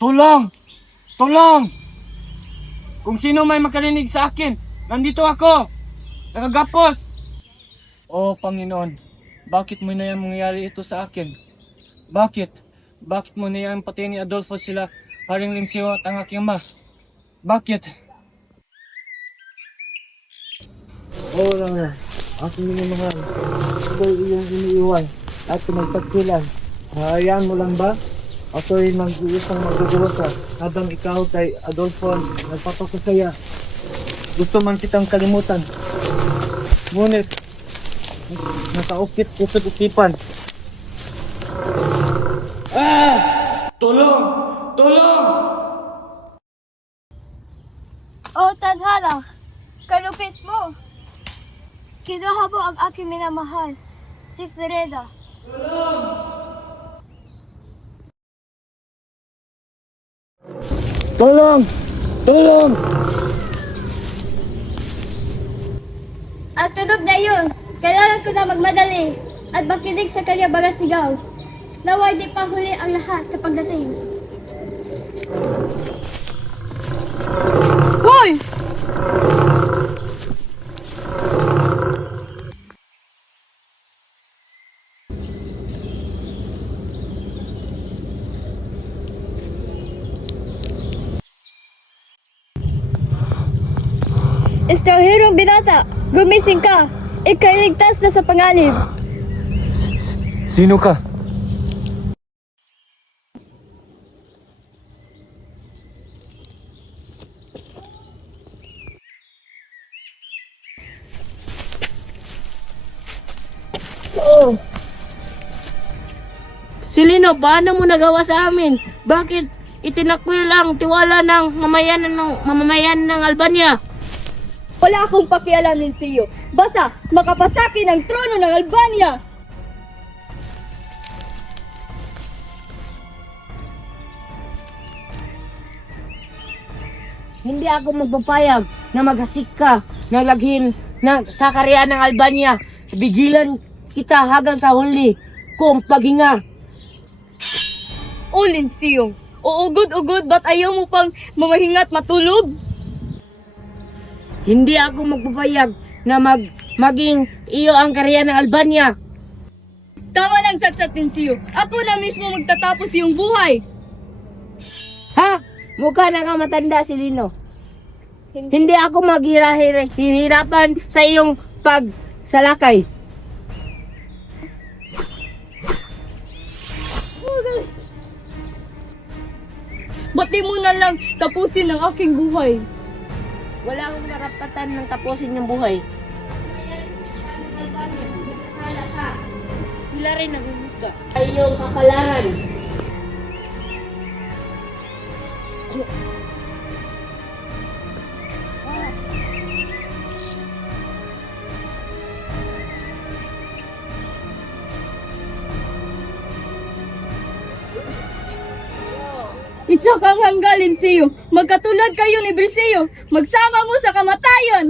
Tulong! Tulong! Kung sino may makarinig sa akin, nandito ako! Nakagapos! Oh, Panginoon, bakit mo na yan mangyayari ito sa akin? Bakit? Bakit mo na yan pati ni Adolfo sila, Haring Linsio at ang aking ama? Bakit? Oh, Rana, aking minamahal, ako'y iyong iniiwan at pinagpagkilan. Hayaan mo lang ba? Ako'y mag-iisang magdudusa habang ikaw kay Adolfo nagpapakasaya. Gusto man kitang kalimutan. Ngunit, nakaukit usap-usipan. Tulong! Tulong! Oh, tadhana! Kalupit mo! Kinuha mo ang aking minamahal, si Freda. Tulong! Tulong! At tulog na yun, kailangan ko na magmadali at makinig sa kanya mga sigaw. Naway di pa huli ang lahat sa pagdating. Hoy! Estrangerong binata, gumising ka! Ika'y ligtas na sa panganib. Sino ka? Silino, paano mo nagawa sa amin? Bakit itinakwil ang tiwala ng mamamayan ng Albania? Wala akong pakialam din sa iyo. Basta makapasakin ang trono ng Albania. Hindi ako magpapayag na maghasik ka ng laghin sa karya ng Albania. Bigilan kita hanggang sa huli kung paghinga. Ulin siyong, uugod-ugod ba't ayaw mo pang mamahingat matulog? Hindi ako magpapayag na maging iyo ang karya ng Albania. Tama ng saksat din siyo. Ako na mismo magtatapos iyong buhay. Ha? Mukha na nga matanda si Lino. Hindi ako maghihirapan sa iyong pagsalakay. Ba't di mo na lang tapusin ang aking buhay? Wala akong karapatan ng tapusin yung buhay. Sila rin naghuhusga. Ay yung kapalaran. Isa kang hanggalin siyo. Magkatulad kayo ni Briseo. Magsama mo sa kamatayon.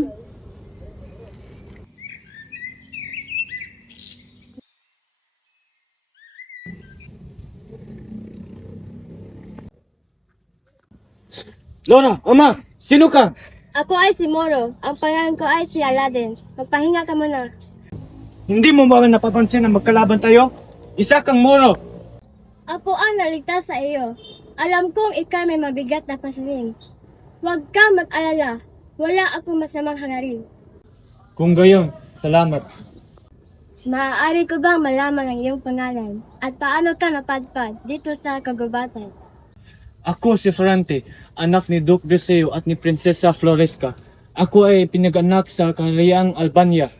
Laura, Ama, sino ka? Ako ay si Moro. Ang pangalan ko ay si Aladdin. Magpahinga ka muna. Hindi mo ba napapansin na magkalaban tayo? Isa kang Moro. Ako ang naligtas sa iyo. Alam kong ikaw may mabigat na pasanin. Huwag ka mag-alala. Wala akong masamang hangarin. Kung gayon, salamat. Maaari ko bang malaman ang iyong pangalan? At paano ka napadpad dito sa kagubatan? Ako si Ferrante, anak ni Duke Briseo at ni Prinsesa Floresca. Ako ay pinag-anak sa Karyang Albania.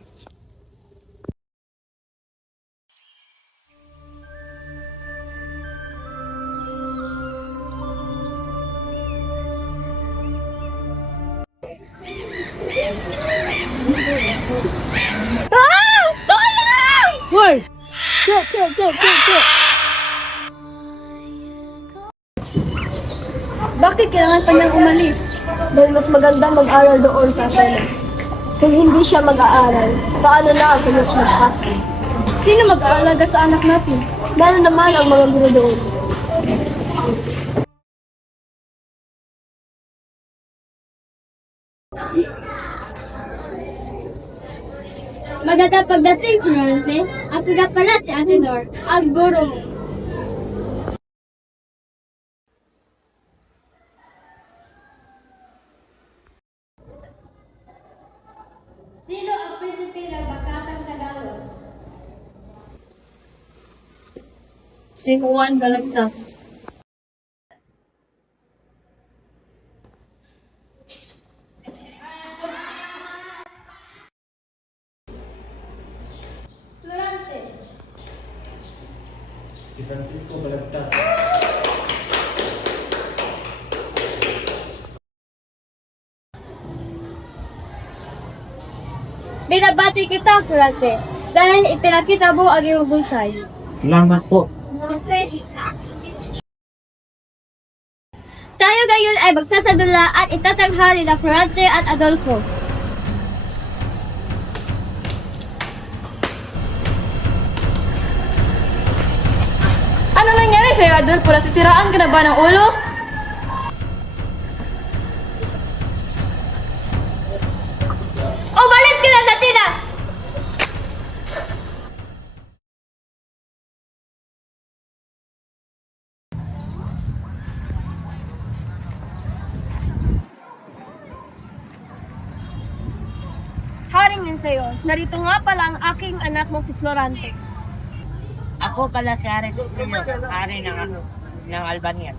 Ah! Tulong! Hoy! Che! Bakit kailangan pa niyang umalis? Dahil mas maganda mag-aral doon sa Atenas. Kung hindi siya mag-aaral, paano na ang kanyang mag-pasok? Sino mag-aalaga sa anak natin? Lalo naman ang mga guro doon. Pagdating Florante, ang pala si Ate Nor, ang guro mo. Sino ang prinsipe ng Bakatang Tagalog? Si Juan Balagtas. Florante. Si Francisco Balagtas. Binabati kita, Florante, dahil ipinakita mo ang iyong husay. Salamat po. Tayo ngayon ay magsasadula at itatanghali na Florante at Adolfo. Ano nangyari sa'yo, Adolfo? Nasisiraan ka na ba ng ulo? Umalis ka na sa tinas! Haring din sa'yo, narito nga pala ang aking anak na si Florante. Ako pala si Ari Custillo, Ari ng Albania.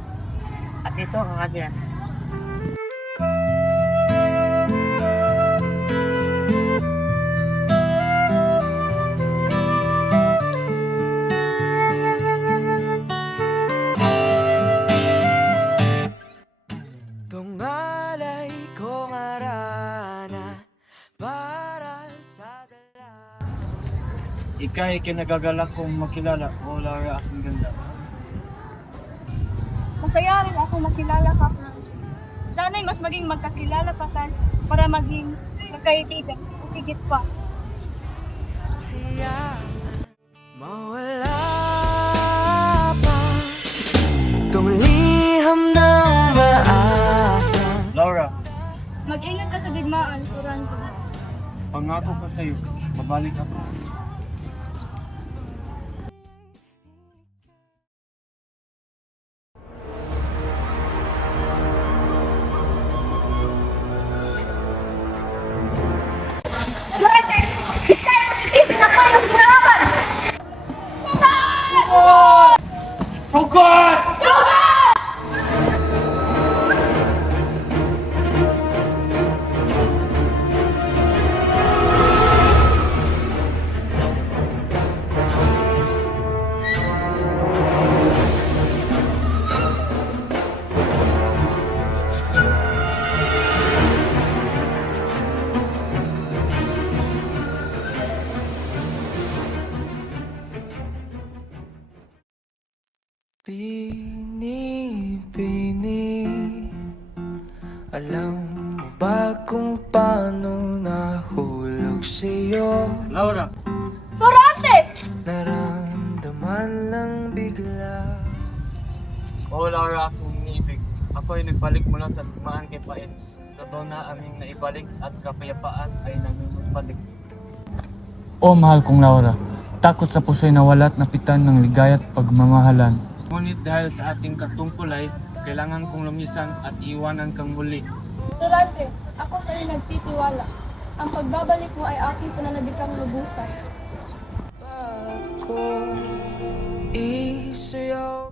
At ito ang akin. Tungalay ko ngarana para sa dala. Ika'y kinagagalak kong makilala, O Laura, aking ganda. Masaya rin ako makilala ka, Florante. Sana'y mas maging magkakilala pa tayo para maging magkaibigan. Sigit pa. Mawala pa tong liham ng maasang Laura, Mag-ingat ka sa digmaan, Florante. pangako ko sa'yo, babalik ako. Sugod! Bini-bini, alam mo ba kung paano nahulog sa'yo? Laura, Florante! Naramdaman lang bigla. O Laura, akong iniibig. Ako ay nagbalik mula sa digmaan kay Pain. Totoo na aming naibalik at kapayapaan ay nangungumbalik. O mahal kong Laura, takot sa puso'y nawalat napitan ng ligaya at pagmamahalan. Ngunit dahil sa ating katungkulay, kailangan kong lumisan at iwanan kang muli. Florante, ako sa iyo nagtitiwala. Ang pagbabalik mo ay aking pananabikang lubusan. Ako isayaw.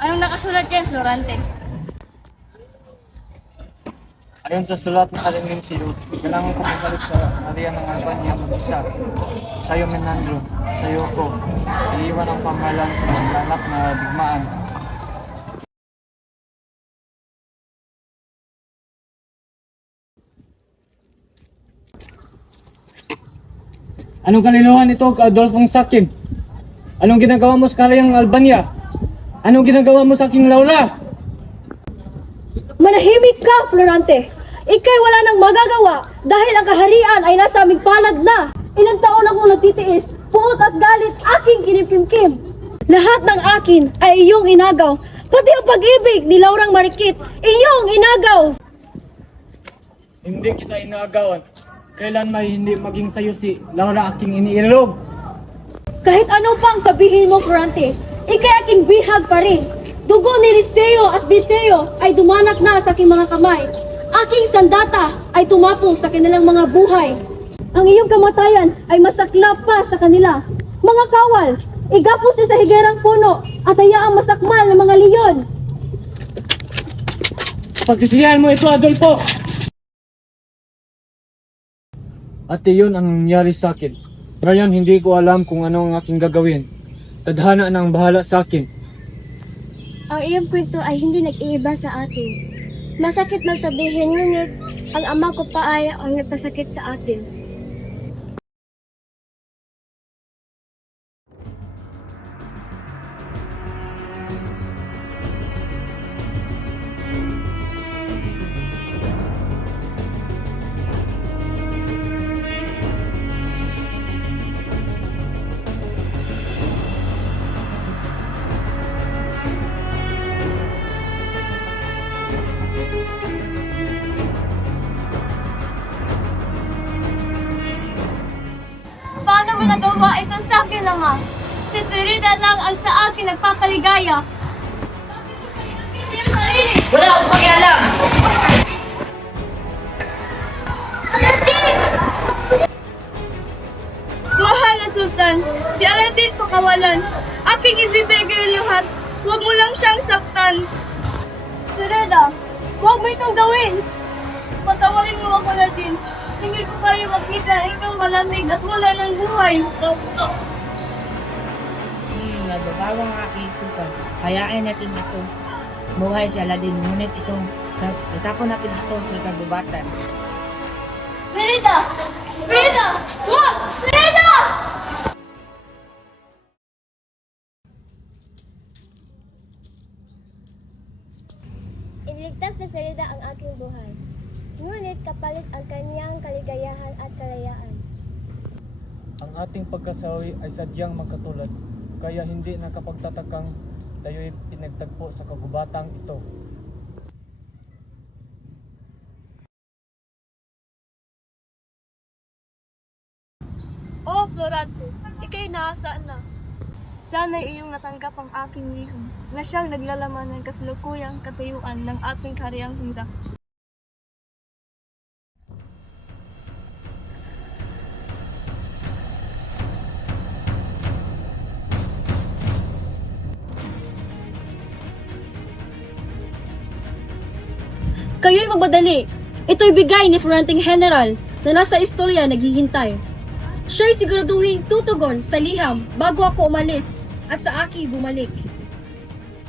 Anong nakasulat dyan, Florante? Ayon sa sulat ng Kalimim Silot, kailangan ko bumalik sa area ng Albania mag-isa. Sa'yo, Menandro, sa'yo ko, iiwan ang pamahalaan sa maglanak na digmaan. Anong kaliluhan ito, Adolfong Sakim? Anong ginagawa mo sa karyang Albania? Anong ginagawa mo sa aking Laura? Manahimik ka, Florante! Ika'y wala nang magagawa dahil ang kaharian ay nasa aming palad na. Ilang taon akong nagtitiis, puot at galit, aking kinimkim-kim. Lahat ng akin ay iyong inagaw. Pati ang pag-ibig ni Laurang Marikit, iyong inagaw. Hindi kita inaagawan. Kailan may hindi maging sayo si Laura aking iniilog? Kahit ano pang sabihin mo, Florante, ika'y aking bihag pa rin. Dugo ni Liceo at Biseo ay dumanak na sa aking mga kamay. Aking sandata ay tumapong sa kanilang mga buhay. Ang iyong kamatayan ay masaklap pa sa kanila. Mga kawal, igapos niyo sa higerang puno at hayaang masakmal ng mga leon. Pagsisihan mo ito, Adolfo! At iyon ang nangyari sa akin. Ngayon hindi ko alam kung ano ang aking gagawin. Tadhana nang bahala sa akin. Ang iyong kwento ay hindi nag-iiba sa atin. Masakit man sabihin, ngunit ang ama ko pa ay ang nagpasakit sa atin. Paano mo nagawa ito sa akin, Ama? Si Frida lang ang sa akin nagpapaligaya. Wala akong pakialam! Mahal na Sultan, si Aladdin pakawalan. Aking ibibigay lahat. Huwag mo lang siyang saktan. Frida, huwag mo itong gawin. Patawarin mo ako, Aladdin. Hindi ko kayo makita na ikaw malamig at wala ng buhay. Nagbabago ang aking isipan. Hayaan natin ito. Buhay si Aladdin. Ngunit itapon natin ito sa kagubatan. Frida! Frida! Huwag! Frida! Iniligtas ni Frida ang aking buhay. Ngunit kapalit ang kanyang kaligayahan at kalayaan. Ang ating pagkasawi ay sadyang magkatulad, kaya hindi nakapagtatakang tayo'y pinagtagpo sa kagubatang ito. Oh, Florante, ika'y naasaan na. Sana'y iyong natanggap ang aking liham na siyang naglalaman ng kasalukuyang katayuan ng ating karyang hirap. Kayo'y magmadali. Ito'y bigay ni Florentine General na nasa istorya naghihintay. Siya'y siguraduhin tutugon sa liham bago ako umalis at sa akin bumalik.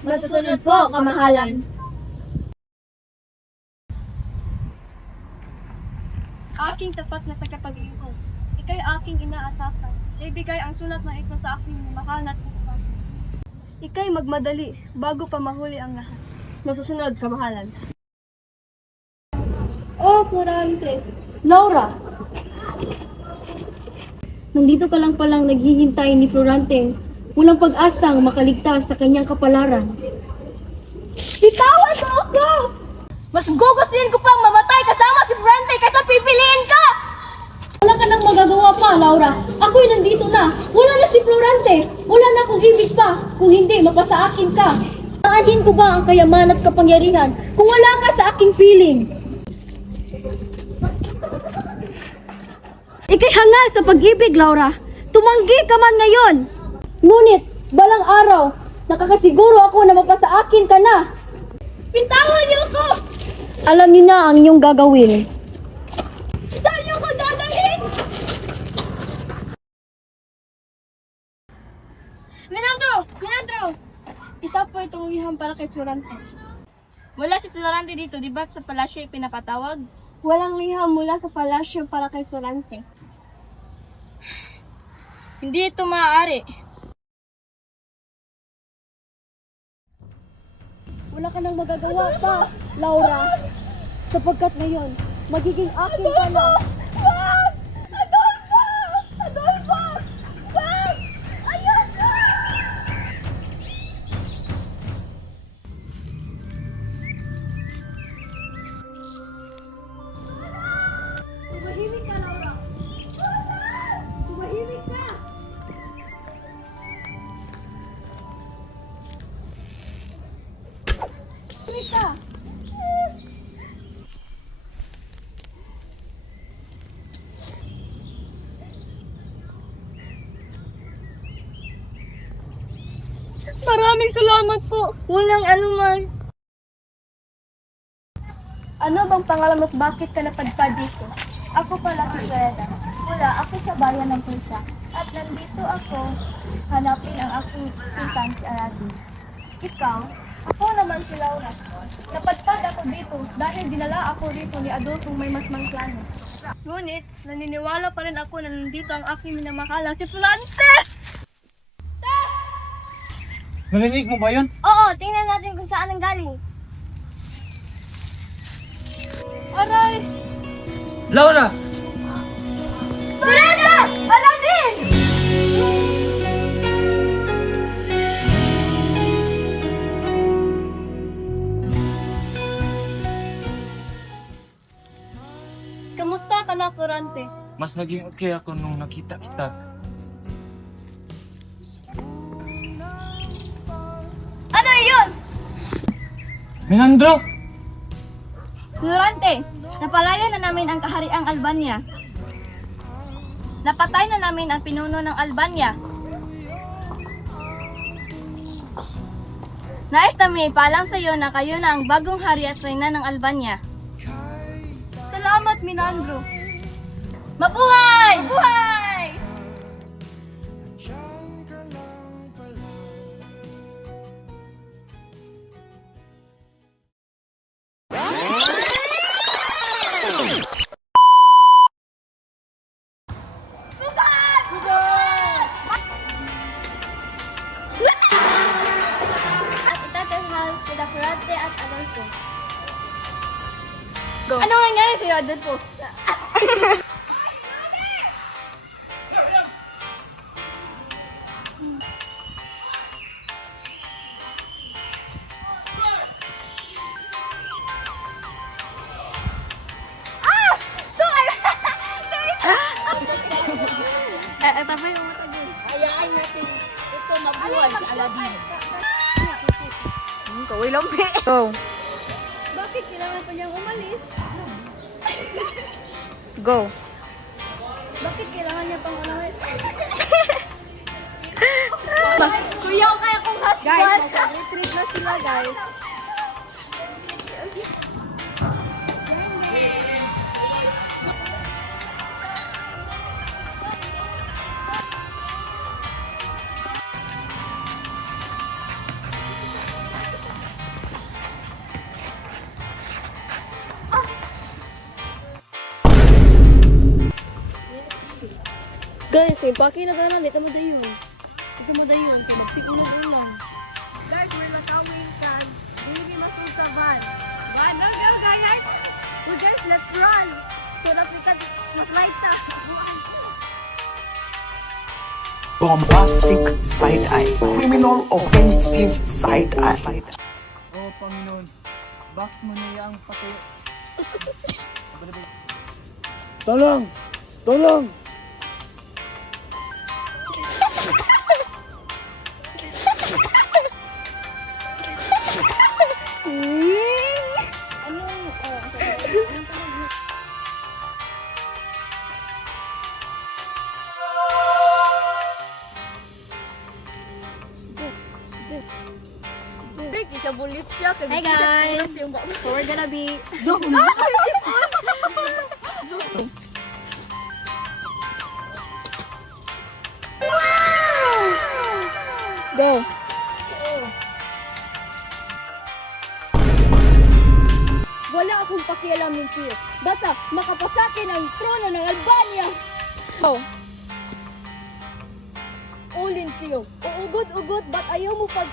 Masusunod po, kamahalan. Aking tapat na tagapag-iwan. Ika'y aking inaatasan. Ibigay ang sulat na ito sa aking mahal na sasakyan. Ika'y magmadali bago pa mahuli ang lahat. Masusunod, kamahalan. Oh, Florante. Laura. Nandito ka lang palang naghihintay ni Florante. Walang pag-asang makaligtas sa kanyang kapalaran. Bitawan mo ako! Mas gugustuhin ko pang mamatay kasama si Florante kaysa pipiliin ka! Wala ka nang magagawa pa, Laura. Ako'y nandito na. Wala na si Florante. Wala na akong ibig pa. Kung hindi, mapasa akin ka. Aanhin ko ba ang kayaman at kapangyarihan kung wala ka sa aking piling? Ika'y hangal sa pag-ibig, Laura. Tumanggi ka man ngayon. Ngunit, balang araw, nakakasiguro ako na mapasa akin ka na. Pintawan niyo ako! Alam niyo na ang inyong gagawin. Saan niyo ko dadalhin? Minandro! Isa po itong liham para kay Florante. Wala si Florante dito, di ba sa palasyo pinapatawag? Walang liham mula sa palasyo para kay Florante. Hindi ito maaari. Wala ka nang magagawa pa, Laura. Sapagkat ngayon, magiging akin ka na. Tumahimik ka, Laura. Tumahimik ka. Tumahimik ka. Maraming salamat po. Walang anuman. Ano bang pangalan mo at bakit ka napadpad dito? Ako pala si Freda. Mula ako sa bayan ng Pulsa. At nandito ako hanapin ang aking sultan si Aradin. Ikaw, ako naman si Laura. Napadpad ako dito dahil dinala ako dito ni Adolfo may masmang plano. Ngunit, naniniwala pa rin ako na nandito ang aking minamahal si Florante! Narinig mo ba yun? Oo, tingnan natin kung saan ang galing. Aray! Laura! Freda! Aladin! Kamusta ka na, Florante? Mas naging okay ako nung nakita kita. Ano yun? Minandro! Florante, napalaya na namin ang kahariang Albania. Napatay na namin ang pinuno ng Albania. Nais namin ipaalam sa iyo na kayo na ang bagong hari at reyna ng Albania. Salamat, Minandro. Mabuhay! Mabuhay! At itatalhal sila Florante at Adolfo. Anong nangyari sa'yo, Adolfo? Ito pa yung mata dun. Hayaan natin ito mabuhay si Aladin. Bakit kailangan pa niyang umalis? Go. Bakit kailangan niya pang umalis? Kuya, kaya kong husband. Guys, retreat na sila, guys. Guys, may paki na kanan, ito madayon. Ito madayon, kaya magsikunod ulang. Guys, we're lakawin cause hindi masud sa van. Van, no, guys. Well, guys, let's run so that we can mas light na. Bombastic side eye, criminal offensive side eye. Oh, Panginoon, bakit mo niya ang patay? Tolong! Tolong! nabulit siya. Hi guys! So we're gonna be... Go! Wala akong pakialam ng tiyo. Basta makapasakin ang trono ng Albania. Go! Ulin siyo. Uugod-ugod, ba't ayaw mo pag...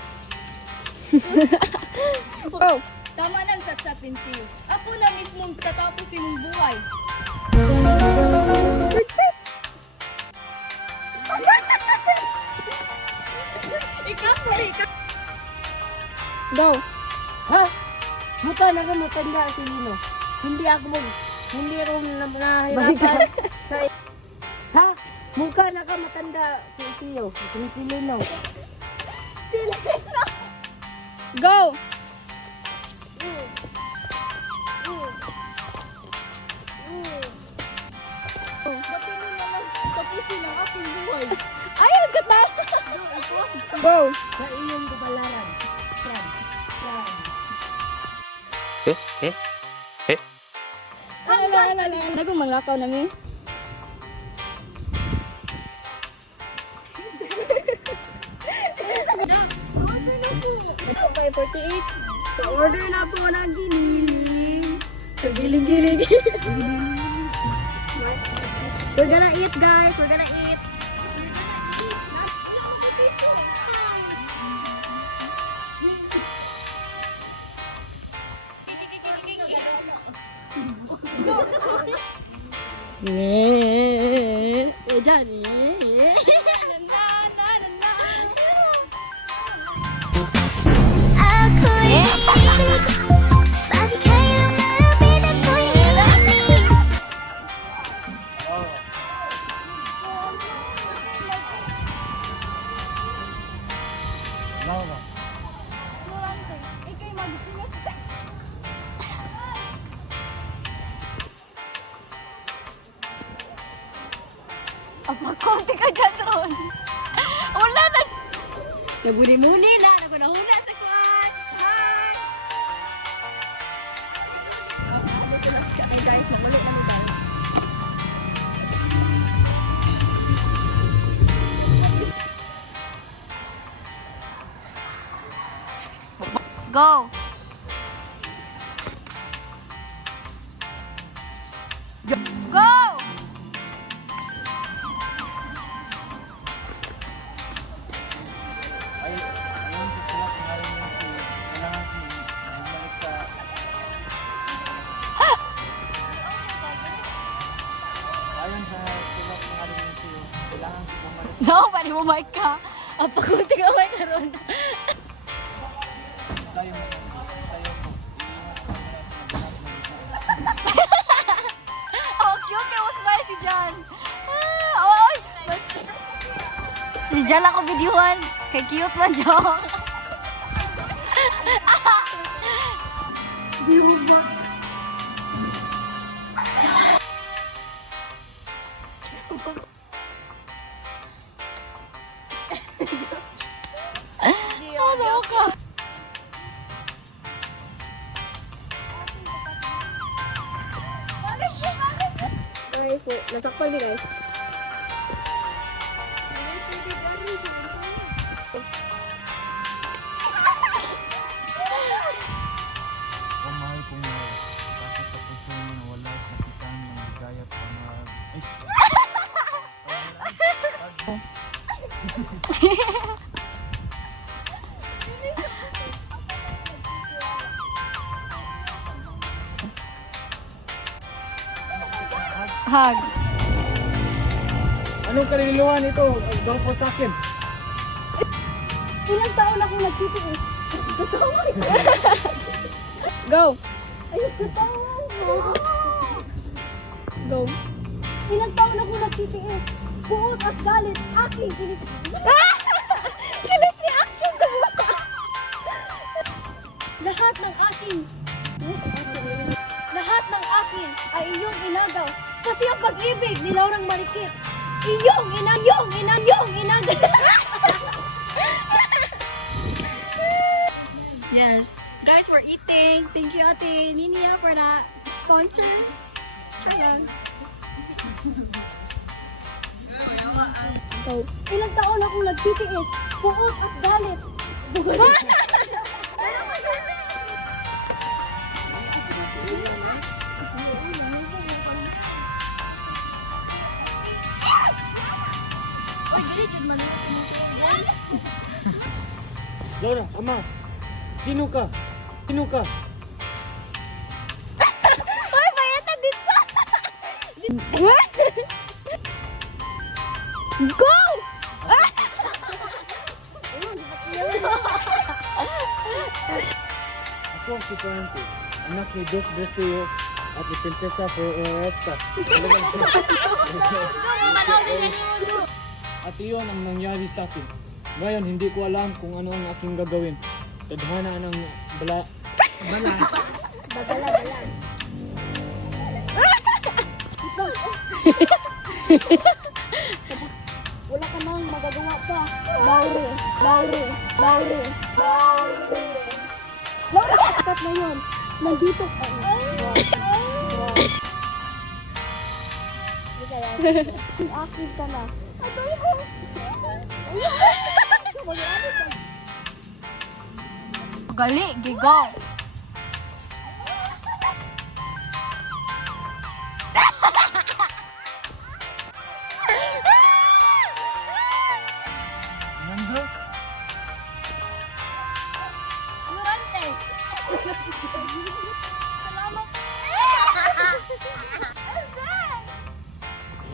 Go! Tama nang satsatin siyo. Ako na mismong tatapos imong buhay. Go! Ha? Buta na ka matanda si Lino. Hindi ako nahirapan sa... Ha? Mukha na ka matanda si Lino. Go! Ba't mo na lang tapusin ang aking buhay? Ayaw ka na! Go! Sa iyong kabalaran. Nagong manglakaw namin. Okay, 48. Order na po ng giniling. Sa giling-giling. We're gonna eat, guys. We're gonna eat. Johnny. Ikay magsunod. Konti ka dyan, Ron. Wala na. Nabuni-muni na. Nagunahuna sa kwan. Hi! Hey guys, namali na guys. Go! Go! Ayun sa sulat ng aling yung si kailangan bumalik sa... Ayun sa sulat ng aling yung si kailangan bumalik No, pwede mo mic ka. Apakunti ka mic ka ron. tayo mo. Oh, cute kay Usmay si John. Oy! Si John ako videohan. Kay cute man, John. Ano ka? Guys, nasakpal ni guys. Kamahal kong bakit sa puso mo na wala at nakitaan ng ligaya at pamahal. Ay! Hug. Anong kaliliwan ito? Adolfo sa akin. Ilang taon akong nagtitiis. Go! Ayun sa taon mo. Go. Ilang taon akong nagtitiis. Buot at galit. Aking kilit. Kilit reaction sa Lahat ng akin. Lahat ng akin ay iyong inagaw. Pati ang pag-ibig ni Laurang Marikit. Iyong inagaw. Yes. Guys, we're eating. Thank you, Ate Ninia, for na sponsor. Charot. Okay. Ilang taon akong nagtitiis, puot at galit. Laura, ama, sino ka? Sino ka? Ako si Florente, anak ni Doc Deseo at ni Prinsesa Floresta. At iyon ang nangyari sa akin. Ngayon, hindi ko alam kung ano ang aking gagawin. Tadhana ng bala. Wala ka nang magagawa pa. Laure, Laure, Laure, Laure. Laure, sakat na yun. Nandito ka. Akin ka na. Gali, gigaw. Nando? Durante.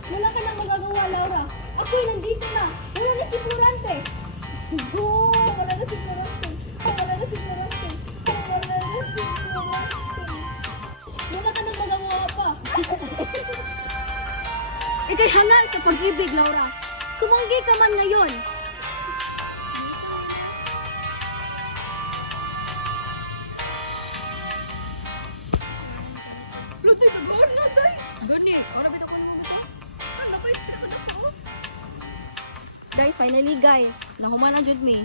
Wala ka nang magagawa, Laura. Ako'y nandito na. Wala na si Florante. Oh, wala na si Florante. Wala na si Florante. Wala na si Florante. Wala ka nang magagawa pa. Ika'y hangal sa pag-ibig, Laura. Tumanggi ka man ngayon. Guys, finally guys, nahuman na jud me.